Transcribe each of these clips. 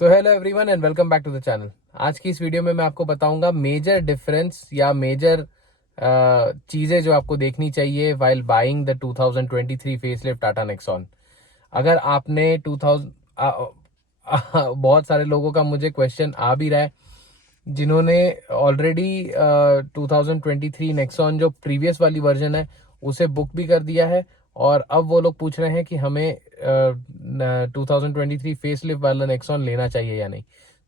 So hello everyone and welcome back to the channel. आज की इस वीडियो में मैं आपको बताऊंगा मेजर डिफरेंस या मेजर चीजें जो आपको देखनी चाहिए while buying the 2023 facelift Tata Nexon. अगर आपने 2000 बहुत सारे लोगों का मुझे क्वेश्चन आ भी रहा है जिन्होंने ऑलरेडी 2023 नेक्सॉन जो प्रीवियस वाली वर्जन है उसे बुक भी कर दिया है, और अब वो लोग पूछ रहे हैं कि हमें 2023 फेसलिफ्ट वाला नेक्सॉन लेना चाहिए या नहीं।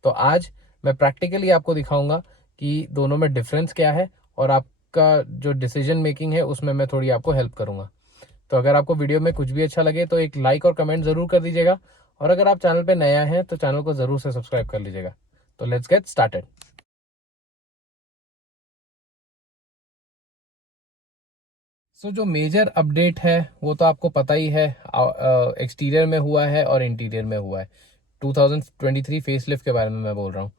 तो आज मैं प्रैक्टिकली आपको दिखाऊंगा कि दोनों में डिफरेंस क्या है, और आपका जो डिसीजन मेकिंग है उसमें मैं थोड़ी आपको हेल्प करूंगा। तो अगर आपको वीडियो में कुछ भी अच्छा लगे तो एक लाइक और कमेंट जरूर कर दीजिएगा, और अगर आप चैनल पे नया हैं तो चैनल को जरूर से सब्सक्राइब कर लीजिएगा। तो लेट्स गेट स्टार्टेड। जो मेजर अपडेट है वो तो आपको पता ही है, एक्सटीरियर में हुआ है और इंटीरियर में हुआ है। 2023 फेसलिफ्ट के बारे में मैं बोल रहा हूँ।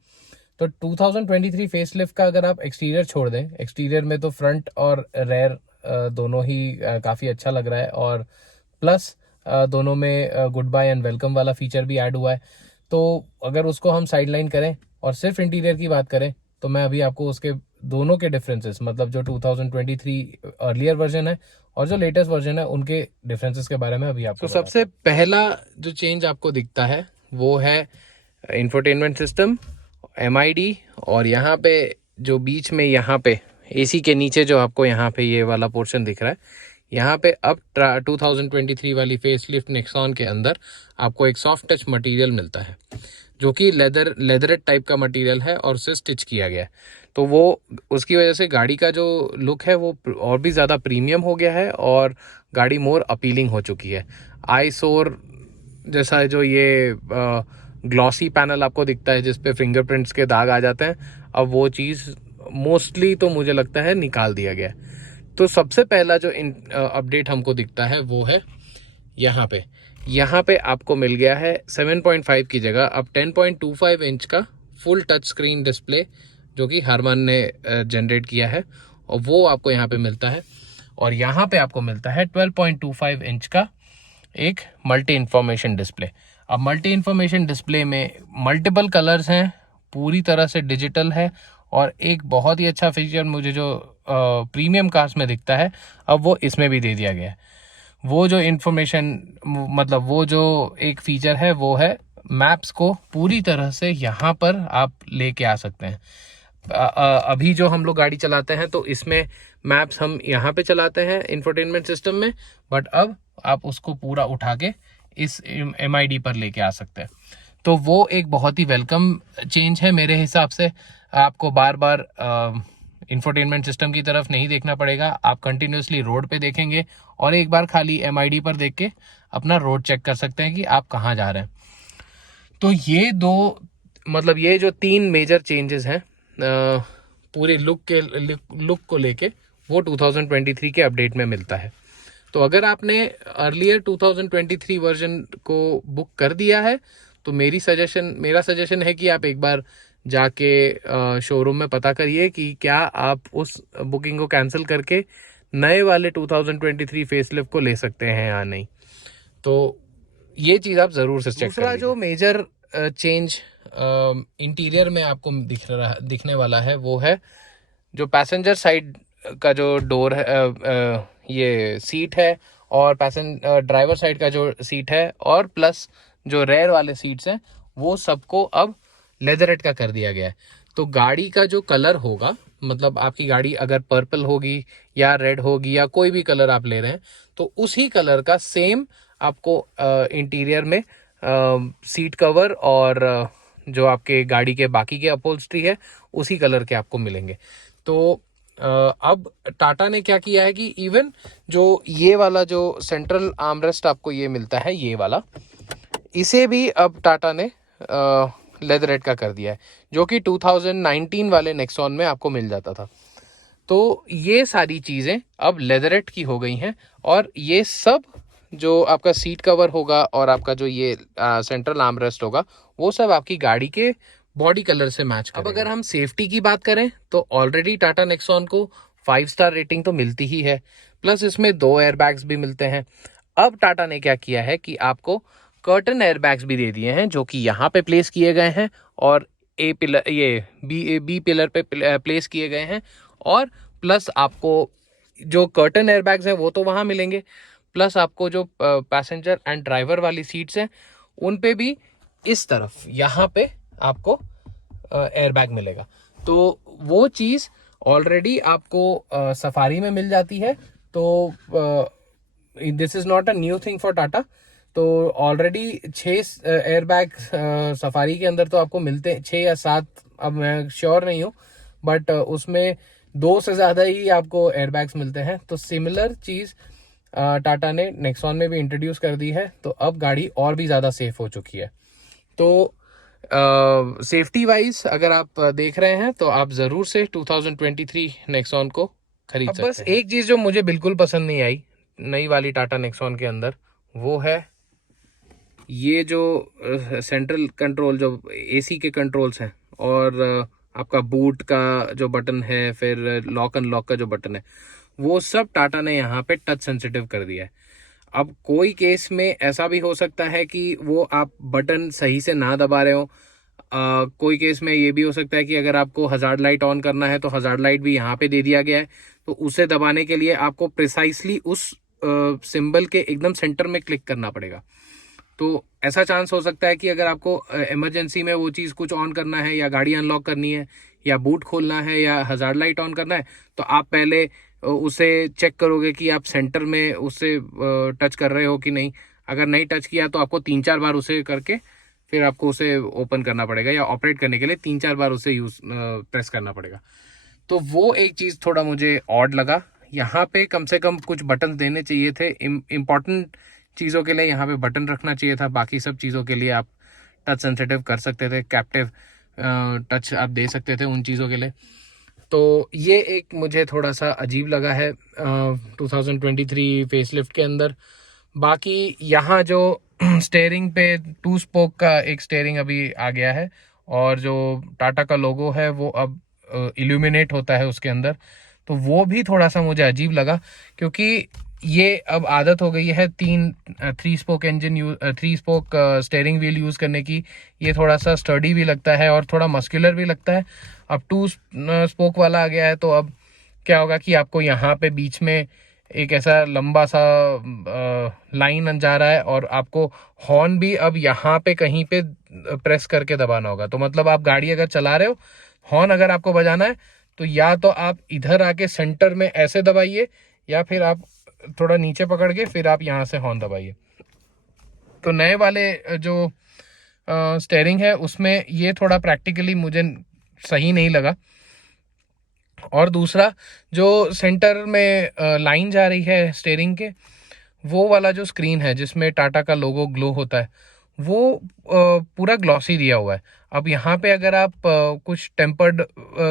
तो 2023 फेसलिफ्ट का अगर आप एक्सटीरियर छोड़ दें, एक्सटीरियर में तो फ्रंट और रेयर दोनों ही काफ़ी अच्छा लग रहा है, और प्लस दोनों में गुड बाय एंड वेलकम वाला फीचर भी ऐड हुआ है। तो अगर उसको हम साइडलाइन करें और सिर्फ इंटीरियर की बात करें तो मैं अभी आपको उसके दोनों के डिफरेंसेस, मतलब जो 2023 अर्लियर वर्जन है और जो लेटेस्ट वर्जन है, उनके डिफरेंसेस के बारे में अभी आपको सबसे पहला जो चेंज आपको दिखता है वो है इंफोटेनमेंट सिस्टम, MID, और यहाँ पे जो बीच में यहाँ पे AC के नीचे जो आपको यहाँ पे ये वाला पोर्शन दिख रहा है, यहाँ पे अब 2023 वाली फेसलिफ्ट नेक्सॉन के अंदर आपको एक सॉफ्ट टच मटेरियल मिलता है जो कि लेदरेट टाइप का मटेरियल है और उसे स्टिच किया गया है। तो वो उसकी वजह से गाड़ी का जो लुक है वो और भी ज़्यादा प्रीमियम हो गया है और गाड़ी मोर अपीलिंग हो चुकी है। आईसोर जैसा जो ये ग्लॉसी पैनल आपको दिखता है जिसपे फिंगरप्रिंट्स के दाग आ जाते हैं, अब वो चीज़ मोस्टली तो मुझे लगता है निकाल दिया गया है। तो सबसे पहला जो अपडेट हमको दिखता है वो है यहाँ पे आपको मिल गया है 7.5 की जगह अब 10.25 इंच का फुल टच स्क्रीन डिस्प्ले, जो कि हरमन ने जनरेट किया है, और वो आपको यहाँ पे मिलता है। और यहाँ पे आपको मिलता है 12.25 इंच का एक मल्टी इंफॉर्मेशन डिस्प्ले। अब मल्टी इंफॉर्मेशन डिस्प्ले में मल्टीपल कलर्स हैं, पूरी तरह से डिजिटल है, और एक बहुत ही अच्छा फीचर मुझे जो प्रीमियम कार्स में दिखता है अब वो इसमें भी दे दिया गया है। वो जो इंफॉर्मेशन, मतलब वो जो एक फीचर है वो है मैप्स को पूरी तरह से यहाँ पर आप लेके आ सकते हैं। अभी जो हम लोग गाड़ी चलाते हैं तो इसमें मैप्स हम यहाँ पे चलाते हैं इंफोटेनमेंट सिस्टम में, बट अब आप उसको पूरा उठा के इस MID पर लेके आ सकते हैं। तो वो एक बहुत ही वेलकम चेंज है मेरे हिसाब से। आपको बार बार इंफोटेनमेंट सिस्टम की तरफ नहीं देखना पड़ेगा, आप कंटिन्यूसली रोड पे देखेंगे और एक बार खाली MID पर देख के अपना रोड चेक कर सकते हैं कि आप कहाँ जा रहे हैं। तो ये दो, मतलब ये जो तीन मेजर चेंजेस हैं पूरे लुक को लेके, वो 2023 के अपडेट में मिलता है। तो अगर आपने अर्लियर 2023 वर्जन को बुक कर दिया है तो मेरा सजेशन है कि आप एक बार जाके शोरूम में पता करिए कि क्या आप उस बुकिंग को कैंसिल करके नए वाले 2023 फेसलिफ्ट को ले सकते हैं या नहीं। तो ये चीज़ आप ज़रूर से चेक कर लीजिए। दूसरा जो मेजर चेंज इंटीरियर में आपको दिखने वाला है वो है जो पैसेंजर साइड का जो डोर है, ये सीट है, और ड्राइवर साइड का जो सीट है, और प्लस जो रेयर वाले सीट्स हैं वो सबको अब लेदरेट का कर दिया गया है। तो गाड़ी का जो कलर होगा, मतलब आपकी गाड़ी अगर पर्पल होगी या रेड होगी या कोई भी कलर आप ले रहे हैं तो उसी कलर का सेम आपको इंटीरियर में सीट कवर और जो आपके गाड़ी के बाकी के अपहोल्स्ट्री है उसी कलर के आपको मिलेंगे। तो अब टाटा ने क्या किया है कि इवन जो ये वाला जो सेंट्रल आर्मरेस्ट आपको ये मिलता है, ये वाला, इसे भी अब टाटा ने लेदरेट का कर दिया है, जो कि 2019 वाले नेक्सॉन में आपको मिल जाता था। तो ये सारी चीज़ें अब लेदरेट की हो गई हैं, और ये सब जो आपका सीट कवर होगा और आपका जो ये सेंट्रल आर्मरेस्ट होगा वो सब आपकी गाड़ी के बॉडी कलर से मैच करेगा। अब अगर हम सेफ्टी की बात करें तो ऑलरेडी टाटा नेक्सॉन को 5 स्टार रेटिंग तो मिलती ही है, प्लस इसमें 2 एयरबैग्स भी मिलते हैं। अब टाटा ने क्या किया है कि आपको कर्टन एयरबैग्स भी दे दिए हैं जो कि यहाँ पे प्लेस किए गए हैं और ए पिलर ये बी पिलर पे प्लेस किए गए हैं। और प्लस आपको जो कर्टन एयरबैग्स हैं वो तो वहाँ मिलेंगे, प्लस आपको जो पैसेंजर एंड ड्राइवर वाली सीट्स हैं उन पे भी इस तरफ यहाँ पे आपको एयरबैग मिलेगा। तो वो चीज़ ऑलरेडी आपको सफारी में मिल जाती है। तो this is not a new thing for Tata. तो ऑलरेडी 6 एयरबैग सफारी के अंदर तो आपको मिलते हैं, 6 या 7, अब मैं श्योर नहीं हूँ, बट उसमें 2 से ज़्यादा ही आपको एयरबैग्स मिलते हैं। तो सिमिलर चीज़ टाटा ने नेक्सॉन में भी इंट्रोड्यूस कर दी है। तो अब गाड़ी और भी ज़्यादा सेफ हो चुकी है। तो सेफ्टी वाइज अगर आप देख रहे हैं तो आप ज़रूर से 2023 नेक्सॉन को खरीद सकते हैं। बस एक चीज़ जो मुझे बिल्कुल पसंद नहीं आई नई वाली टाटा नेक्सॉन के अंदर, वो है ये जो सेंट्रल कंट्रोल, जो एसी के कंट्रोल्स हैं और आपका बूट का जो बटन है, फिर लॉक अनलॉक का जो बटन है, वो सब टाटा ने यहाँ पे टच सेंसिटिव कर दिया है। अब कोई केस में ऐसा भी हो सकता है कि वो आप बटन सही से ना दबा रहे हो। कोई केस में ये भी हो सकता है कि अगर आपको हजार्ड लाइट ऑन करना है तो हजार्ड लाइट भी यहाँ पे दे दिया गया है, तो उसे दबाने के लिए आपको प्रिसाइसली उस सिंबल के एकदम सेंटर में क्लिक करना पड़ेगा। तो ऐसा चांस हो सकता है कि अगर आपको इमरजेंसी में वो चीज़ कुछ ऑन करना है, या गाड़ी अनलॉक करनी है, या बूट खोलना है, या हजार्ड लाइट ऑन करना है, तो आप पहले उसे चेक करोगे कि आप सेंटर में उससे टच कर रहे हो कि नहीं। अगर नहीं टच किया तो आपको 3-4 बार उसे करके फिर आपको उसे ओपन करना पड़ेगा, या ऑपरेट करने के लिए 3-4 बार उसे प्रेस करना पड़ेगा। तो वो एक चीज़ थोड़ा मुझे ऑड लगा। यहाँ पे कम से कम कुछ बटन देने चाहिए थे। इम्पॉर्टेंट चीज़ों के लिए यहाँ पे बटन रखना चाहिए था, बाकी सब चीज़ों के लिए आप टच सेंसिटिव कर सकते थे, कैप्टिव टच आप दे सकते थे उन चीज़ों के लिए। तो ये एक मुझे थोड़ा सा अजीब लगा है 2023 फेसलिफ्ट के अंदर। बाकी यहाँ जो स्टेयरिंग पे 2 स्पोक का एक स्टेयरिंग अभी आ गया है, और जो टाटा का लोगो है वो अब इल्यूमिनेट होता है उसके अंदर। तो वो भी थोड़ा सा मुझे अजीब लगा, क्योंकि ये अब आदत हो गई है 3 spoke engine 3 spoke steering wheel use करने की। ये थोड़ा सा स्टर्डी भी लगता है और थोड़ा मस्कुलर भी लगता है। अब 2 स्पोक वाला आ गया है, तो अब क्या होगा कि आपको यहाँ पे बीच में एक ऐसा लंबा सा लाइन जा रहा है, और आपको हॉर्न भी अब यहाँ पे कहीं पे प्रेस करके दबाना होगा। तो मतलब आप गाड़ी अगर चला रहे हो, हॉर्न अगर आपको बजाना है, तो या तो आप इधर आके सेंटर में ऐसे दबाइए, या फिर आप थोड़ा नीचे पकड़ के फिर आप यहाँ से हॉर्न दबाइए। तो नए वाले जो स्टेयरिंग है उसमें ये थोड़ा प्रैक्टिकली मुझे सही नहीं लगा। और दूसरा, जो सेंटर में लाइन जा रही है स्टेयरिंग के, वो वाला जो स्क्रीन है जिसमें टाटा का लोगो ग्लो होता है, वो पूरा ग्लॉसी दिया हुआ है। अब यहाँ पे अगर आप कुछ टेम्पर्ड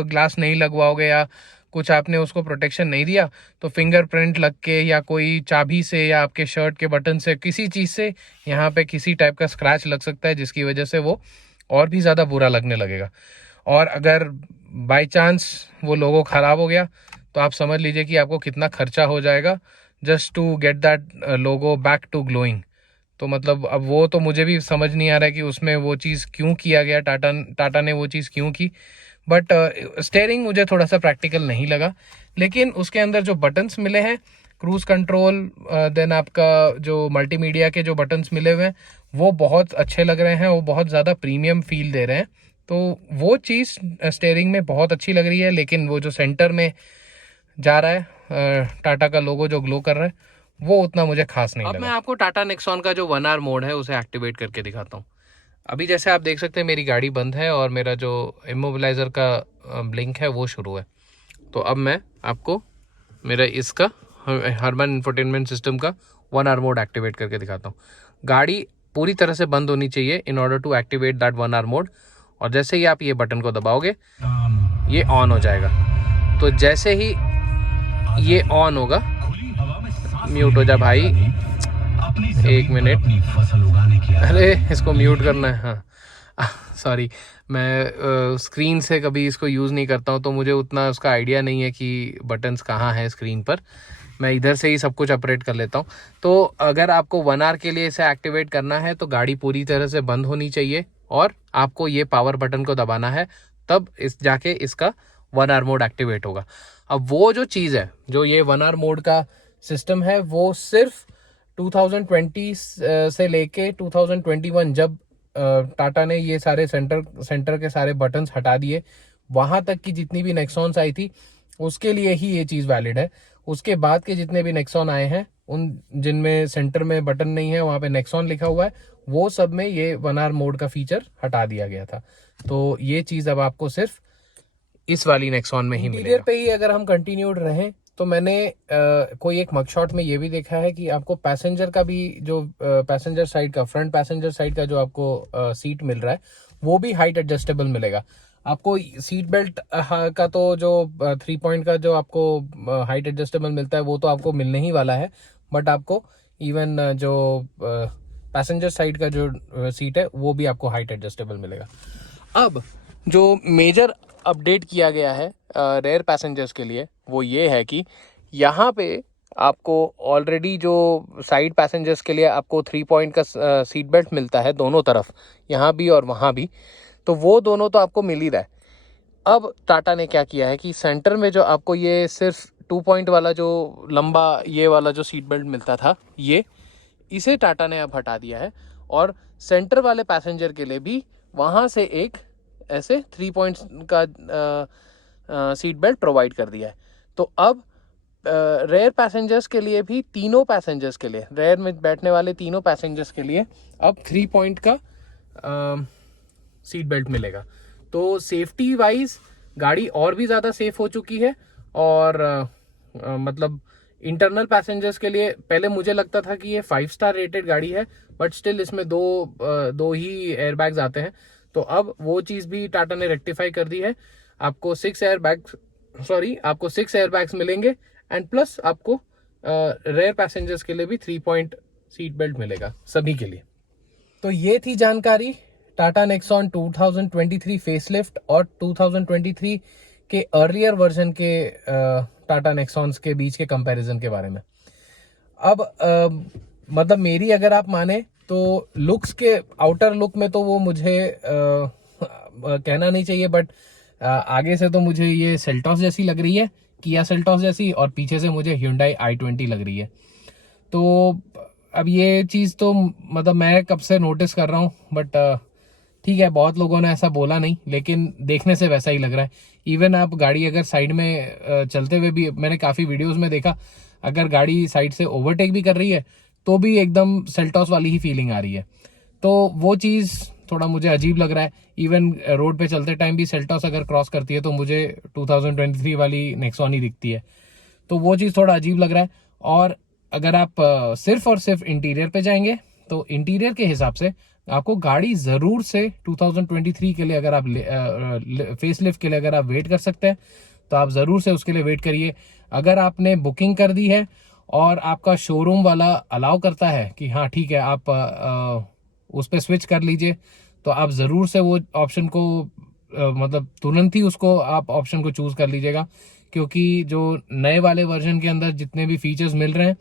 ग्लास नहीं लगवाओगे, या कुछ आपने उसको प्रोटेक्शन नहीं दिया, तो फिंगरप्रिंट लग के, या कोई चाबी से, या आपके शर्ट के बटन से, किसी चीज़ से यहाँ पे किसी टाइप का स्क्रैच लग सकता है, जिसकी वजह से वो और भी ज़्यादा बुरा लगने लगेगा। और अगर बाय चांस वो लोगो ख़राब हो गया, तो आप समझ लीजिए कि आपको कितना खर्चा हो जाएगा just to get that logo back to glowing. तो मतलब अब वो तो मुझे भी समझ नहीं आ रहा है कि उसमें वो चीज़ क्यों किया गया, टाटा ने वो चीज़ क्यों की। बट स्टेयरिंग मुझे थोड़ा सा प्रैक्टिकल नहीं लगा। लेकिन उसके अंदर जो बटन्स मिले हैं, क्रूज़ कंट्रोल, देन आपका जो मल्टीमीडिया के जो बटन्स मिले हुए हैं, वो बहुत अच्छे लग रहे हैं, वो बहुत ज़्यादा प्रीमियम फील दे रहे हैं। तो वो चीज़ स्टेयरिंग में बहुत अच्छी लग रही है। लेकिन वो जो सेंटर में जा रहा है टाटा का लोगो जो ग्लो कर रहा है, वो उतना मुझे खास नहीं लगा। अब मैं आपको टाटा नेक्सॉन का जो 1 आवर मोड है उसे एक्टिवेट करके दिखाता हूँ। अभी जैसे आप देख सकते हैं मेरी गाड़ी बंद है और मेरा जो इमोबिलाइज़र का ब्लिंक है वो शुरू है। तो अब मैं आपको मेरा इसका हरमन इंफोटेनमेंट सिस्टम का 1 आवर मोड एक्टिवेट करके दिखाता हूँ। गाड़ी पूरी तरह से बंद होनी चाहिए in order to activate that 1 hour mode. और जैसे ही आप ये बटन को दबाओगे, ये ऑन हो जाएगा। तो जैसे ही ये ऑन होगा, म्यूट हो जा भाई, 1 मिनट, अरे इसको म्यूट करना है। हाँ सॉरी, मैं स्क्रीन से कभी इसको यूज़ नहीं करता हूँ, तो मुझे उतना उसका आइडिया नहीं है कि बटन्स कहाँ हैं स्क्रीन पर। मैं इधर से ही सब कुछ ऑपरेट कर लेता हूँ। तो अगर आपको 1 आवर के लिए इसे एक्टिवेट करना है तो गाड़ी पूरी तरह से बंद होनी चाहिए और आपको ये पावर बटन को दबाना है, तब इस जाके इसका 1 आवर मोड एक्टिवेट होगा। अब वो जो चीज़ है, जो ये 1 आवर मोड का सिस्टम है, वो सिर्फ 2020 से लेके 2021, जब टाटा ने ये सारे सेंटर के सारे बटन्स हटा दिए, वहां तक की जितनी भी नेक्सॉन्स आई थी उसके लिए ही ये चीज़ वैलिड है। उसके बाद के जितने भी नेक्सॉन आए हैं, उन जिनमें सेंटर में बटन नहीं है, वहां पे नेक्सॉन लिखा हुआ है, वो सब में ये 1 आवर मोड का फीचर हटा दिया गया था। तो ये चीज़ अब आपको सिर्फ इस वाली नेक्सॉन में ही मिलेगा। इंटीरियर पे ही अगर हम कंटिन्यूड रहें तो मैंने कोई एक मगशॉट में ये भी देखा है कि आपको पैसेंजर का भी जो पैसेंजर साइड का, फ्रंट पैसेंजर साइड का जो आपको सीट मिल रहा है, वो भी हाइट एडजस्टेबल मिलेगा आपको। सीट बेल्ट का तो जो 3 पॉइंट का जो आपको हाइट एडजस्टेबल मिलता है वो तो आपको मिलने ही वाला है, बट आपको इवन जो पैसेंजर साइड का जो सीट है वो भी आपको हाइट एडजस्टेबल मिलेगा। अब जो मेजर अपडेट किया गया है रेयर पैसेंजर्स के लिए, वो ये है कि यहाँ पे आपको ऑलरेडी जो साइड पैसेंजर्स के लिए आपको 3 पॉइंट का सीट बेल्ट मिलता है दोनों तरफ, यहाँ भी और वहाँ भी, तो वो दोनों तो आपको मिल ही रहा है। अब टाटा ने क्या किया है कि सेंटर में जो आपको ये सिर्फ 2 पॉइंट वाला जो लंबा ये वाला जो सीट बेल्ट मिलता था, ये इसे टाटा ने अब हटा दिया है और सेंटर वाले पैसेंजर के लिए भी वहाँ से एक ऐसे 3 पॉइंट्स का सीट बेल्ट प्रोवाइड कर दिया है। तो अब रेयर पैसेंजर्स के लिए भी, तीनों पैसेंजर्स के लिए, रेयर में बैठने वाले तीनों पैसेंजर्स के लिए अब 3 पॉइंट का सीट बेल्ट मिलेगा। तो सेफ्टी वाइज गाड़ी और भी ज़्यादा सेफ हो चुकी है। और मतलब इंटरनल पैसेंजर्स के लिए पहले मुझे लगता था कि ये 5 स्टार रेटेड गाड़ी है, बट स्टिल इसमें दो ही एयरबैग्स आते हैं। तो अब वो चीज़ भी टाटा ने रेक्टिफाई कर दी है। आपको 6 एयरबैग्स मिलेंगे एंड प्लस आपको रेयर पैसेंजर्स के लिए भी 3 पॉइंट सीट बेल्ट मिलेगा सभी के लिए। तो ये थी जानकारी टाटा नेक्सॉन 2023 फेसलिफ्ट और 2023 के अर्लियर वर्जन के टाटा नेक्सॉन्स के बीच के कंपैरिजन के बारे में। अब मतलब मेरी अगर आप माने तो लुक्स के, आउटर लुक में तो वो मुझे कहना नहीं चाहिए, बट आगे से तो मुझे ये सेल्टॉस जैसी लग रही है, किया सेल्टॉस जैसी, और पीछे से मुझे Hyundai i20 लग रही है। तो अब ये चीज़ तो मतलब मैं कब से नोटिस कर रहा हूँ, बट ठीक है, बहुत लोगों ने ऐसा बोला नहीं, लेकिन देखने से वैसा ही लग रहा है। इवन आप गाड़ी अगर साइड में चलते हुए भी, मैंने काफ़ी वीडियोस में देखा, अगर गाड़ी साइड से ओवरटेक भी कर रही है तो भी एकदम सेल्टॉस वाली ही फीलिंग आ रही है। तो वो चीज़ थोड़ा मुझे अजीब लग रहा है। इवन रोड पे चलते टाइम भी सेल्टॉस अगर क्रॉस करती है तो मुझे 2023 वाली नेक्सॉन ही दिखती है। तो वो चीज़ थोड़ा अजीब लग रहा है। और अगर आप सिर्फ और सिर्फ इंटीरियर पे जाएंगे तो इंटीरियर के हिसाब से आपको गाड़ी ज़रूर से 2023 के लिए, अगर आप फेसलिफ्ट के लिए अगर आप वेट कर सकते हैं तो आप ज़रूर से उसके लिए वेट करिए। अगर आपने बुकिंग कर दी है और आपका शोरूम वाला अलाउ करता है कि हाँ ठीक है आप उस पर स्विच कर लीजिए, तो आप ज़रूर से वो ऑप्शन को मतलब तुरंत ही उसको आप ऑप्शन को चूज़ कर लीजिएगा, क्योंकि जो नए वाले वर्जन के अंदर जितने भी फीचर्स मिल रहे हैं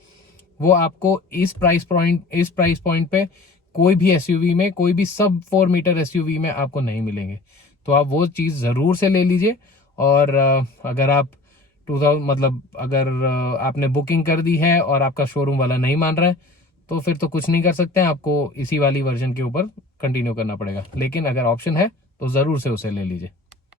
वो आपको इस प्राइस पॉइंट पे कोई भी एसयूवी में, कोई भी सब 4 मीटर एसयूवी में आपको नहीं मिलेंगे। तो आप वो चीज़ ज़रूर से ले लीजिए। और अगर आप अगर आपने बुकिंग कर दी है और आपका शोरूम वाला नहीं मान रहा है तो फिर तो कुछ नहीं कर सकते हैं, आपको इसी वाली वर्जन के ऊपर कंटिन्यू करना पड़ेगा। लेकिन अगर ऑप्शन है तो ज़रूर से उसे ले लीजिए।